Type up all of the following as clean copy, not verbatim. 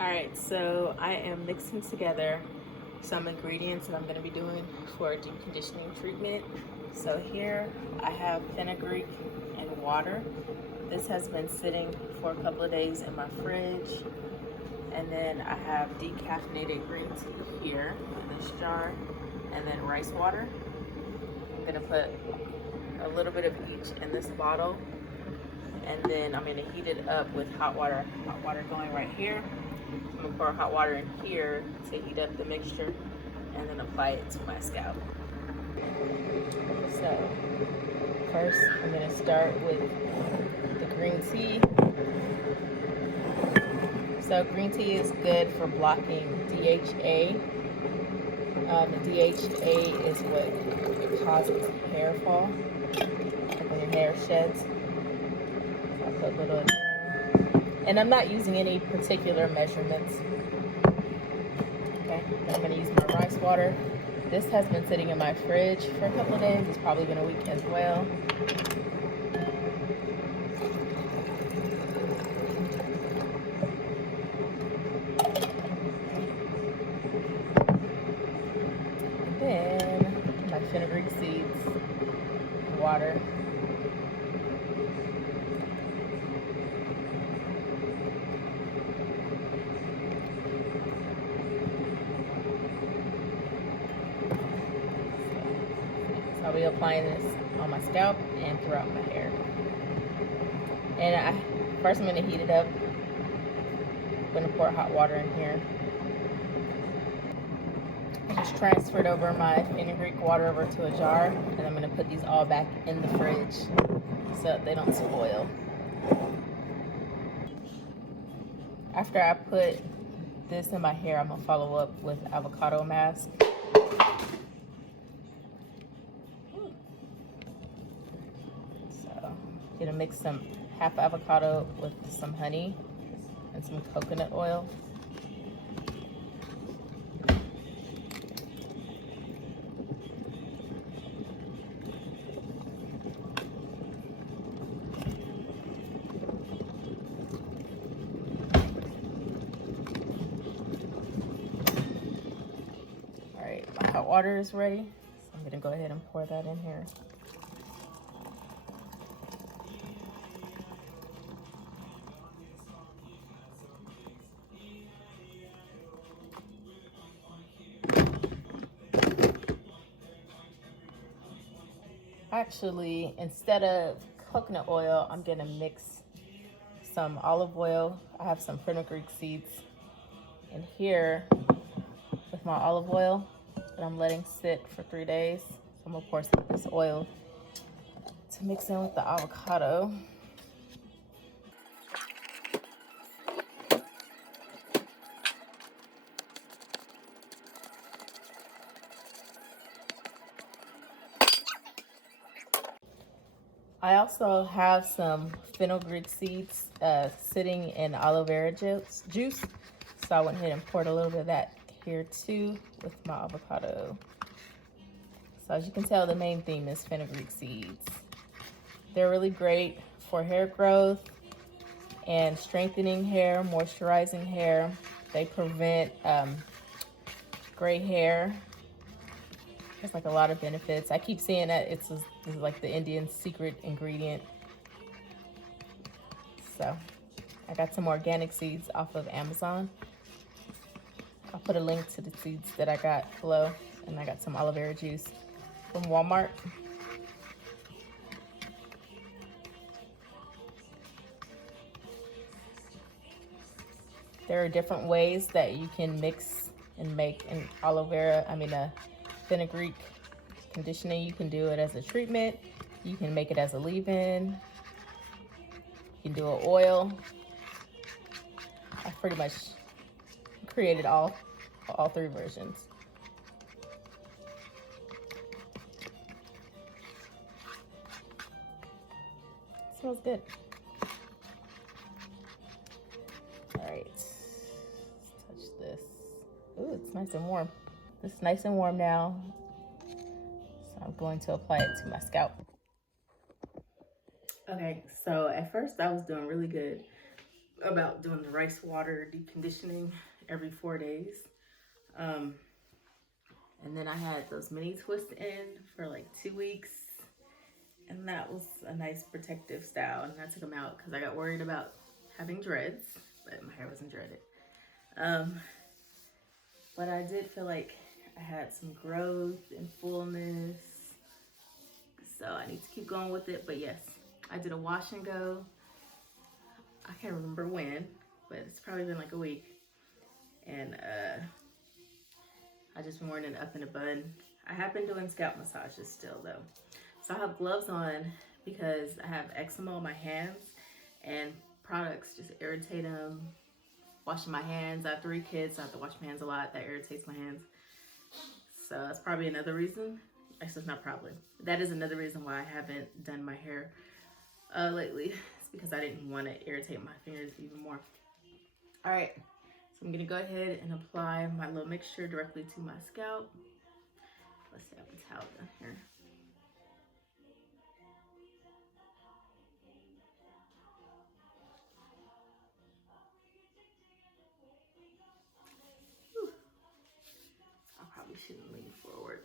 Alright, so I am mixing together some ingredients that I'm going to be doing for a deep conditioning treatment. So here I have fenugreek and water. This has been sitting for a couple of days in my fridge. And then I have decaffeinated green tea here in this jar, and then rice water. I'm going to put a little bit of each in this bottle, and then I'm going to heat it up with hot water going right here. I'm going to pour hot water in here to heat up the mixture and then apply it to my scalp. So first I'm going to start with the green tea. So green tea is good for blocking DHA. The DHA is what causes hair fall, like when your hair sheds. So I put a little in there. And I'm not using any particular measurements. Okay, then I'm going to use my rice water. This has been sitting in my fridge for a couple of days. It's probably been a week as well. And then my fenugreek seeds, water. I'll be applying this on my scalp and throughout my hair. And first I'm going to heat it up. I'm going to pour hot water in here. I just transferred over my fenugreek water over to a jar, and I'm going to put these all back in the fridge so that they don't spoil. After I put this in my hair, I'm going to follow up with avocado mask. Gonna mix some half avocado with some honey and some coconut oil. All right, my hot water is ready. So I'm gonna go ahead and pour that in here. Actually, instead of coconut oil, I'm gonna mix some olive oil. I have some fenugreek seeds in here with my olive oil that I'm letting sit for 3 days. So I'm gonna pour some of this oil to mix in with the avocado. I also have some fenugreek seeds sitting in aloe vera juice. So I went ahead and poured a little bit of that here too with my avocado. So as you can tell, the main theme is fenugreek seeds. They're really great for hair growth and strengthening hair, moisturizing hair. They prevent gray hair. There's like a lot of benefits. I keep seeing that this is like the Indian secret ingredient. So I got some organic seeds off of Amazon. I'll put a link to the seeds that I got below. And I got some aloe vera juice from Walmart. There are different ways that you can mix and make an fenugreek conditioning. You can do it as a treatment. You can make it as a leave-in. You can do an oil. I pretty much created all 3 versions. Smells good. All right, let's touch this. Ooh, it's nice and warm. It's nice and warm now. So I'm going to apply it to my scalp. Okay, so at first I was doing really good about doing the rice water deconditioning every 4 days. And then I had those mini twists in for like 2 weeks. And that was a nice protective style. And I took them out because I got worried about having dreads, but my hair wasn't dreaded. But I did feel like I had some growth and fullness. So I need to keep going with it. But yes, I did a wash and go. I can't remember when, but it's probably been like a week. And I just been wearing it up in a bun. I have been doing scalp massages still though. So I have gloves on because I have eczema on my hands and products just irritate them. Washing my hands, I have 3 kids, so I have to wash my hands a lot. That irritates my hands. So that's probably another reason. Actually, it's not probably. That is another reason why I haven't done my hair lately. It's because I didn't want to irritate my fingers even more. All right, so I'm gonna go ahead and apply my little mixture directly to my scalp. Let's see, I have a towel down here. Whew. I probably shouldn't lean forward.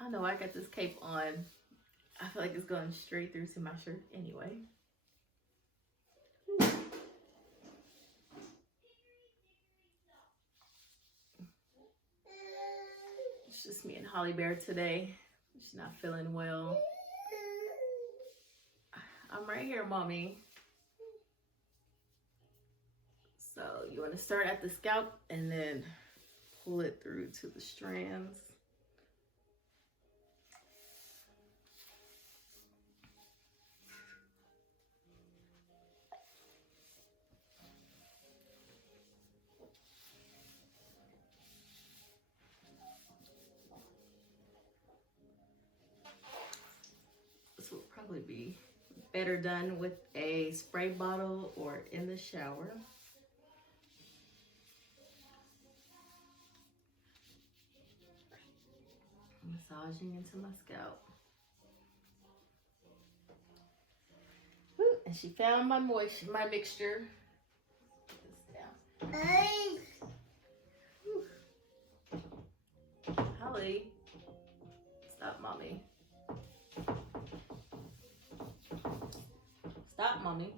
I know I got this cape on. I feel like it's going straight through to my shirt anyway. It's just me and Holly Bear today. She's not feeling well. I'm right here, mommy. So you want to start at the scalp and then pull it through to the strands. This will probably be better done with a spray bottle or in the shower. Massaging into my scalp. Woo, and she found my mixture. Put this down. Holly, stop, mommy. Stop, mommy.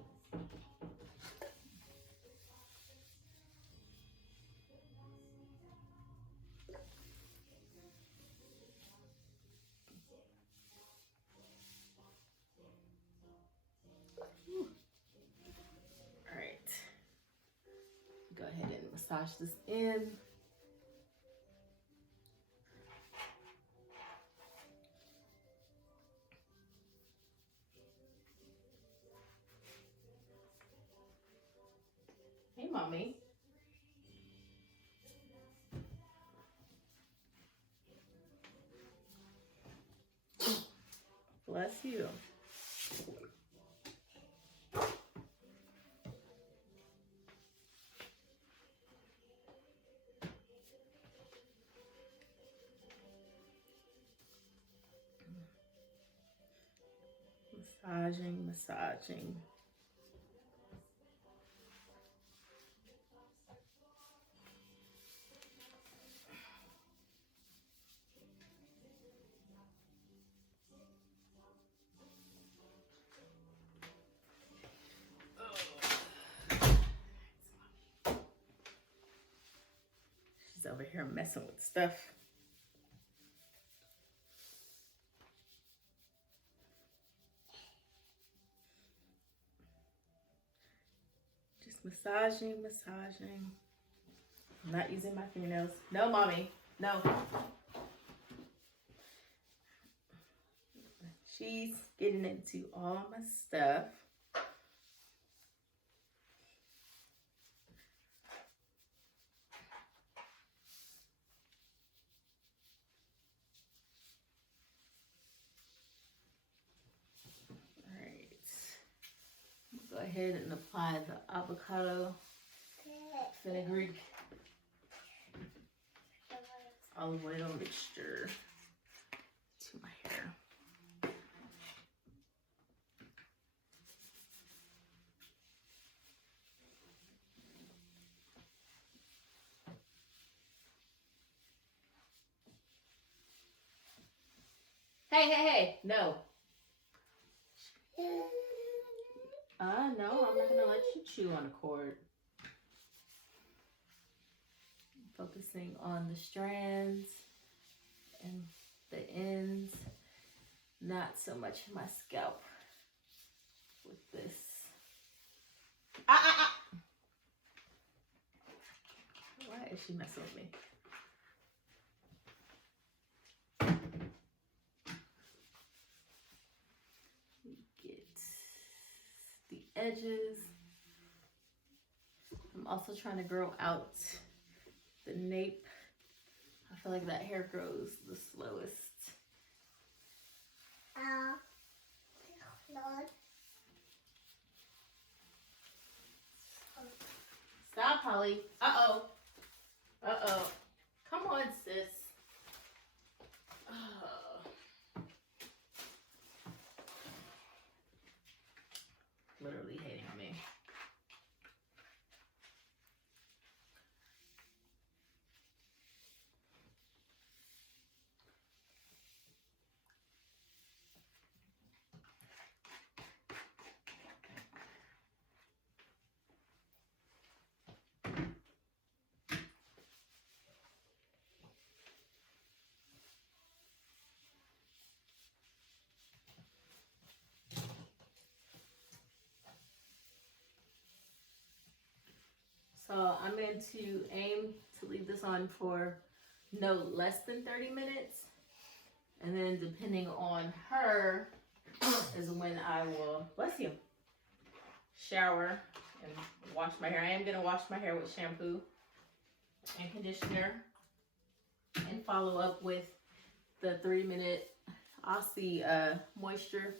All right. Go ahead and massage this in. Hey, mommy. Bless you. Massaging. She's over here messing with stuff. Just massaging. I'm not using my fingernails. No, mommy. No. She's getting into all my stuff. ahead and apply the avocado, fenugreek, olive oil mixture to my hair. Hey, no. No, I'm not gonna let you chew on a cord. Focusing on the strands and the ends, not so much my scalp with this. Why is she messing with me? Get the edges. I'm also trying to grow out the nape. I feel like that hair grows the slowest. Stop, Holly. Uh-oh. Come on, sis. Oh. Literally hating on me. So I'm going to aim to leave this on for no less than 30 minutes. And then depending on her is when I will, bless you, shower and wash my hair. I am going to wash my hair with shampoo and conditioner and follow up with the 3-minute Aussie moisture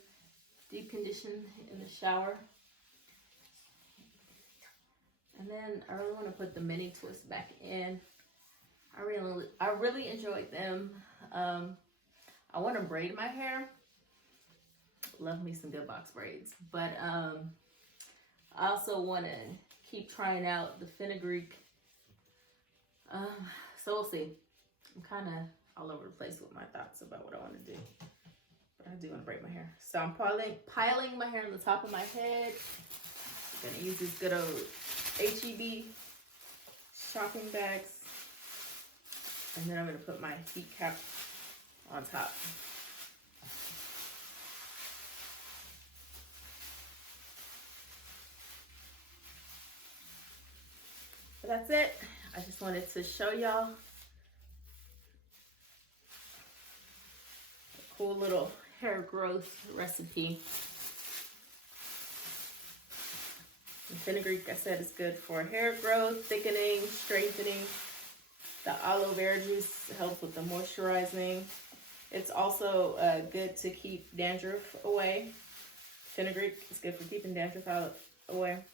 deep condition in the shower. And then I really want to put the mini twists back in. I really enjoyed them. I want to braid my hair. Love me some good box braids. But I also want to keep trying out the fenugreek. So we'll see. I'm kind of all over the place with my thoughts about what I want to do. But I do want to braid my hair. So I'm piling my hair on the top of my head. I'm going to use this good old HEB shopping bags. And then I'm going to put my heat cap on top. But that's it. I just wanted to show y'all a cool little hair growth recipe. The fenugreek, like I said, is good for hair growth, thickening, strengthening. The aloe vera juice helps with the moisturizing. It's also good to keep dandruff away. Fenugreek is good for keeping dandruff away.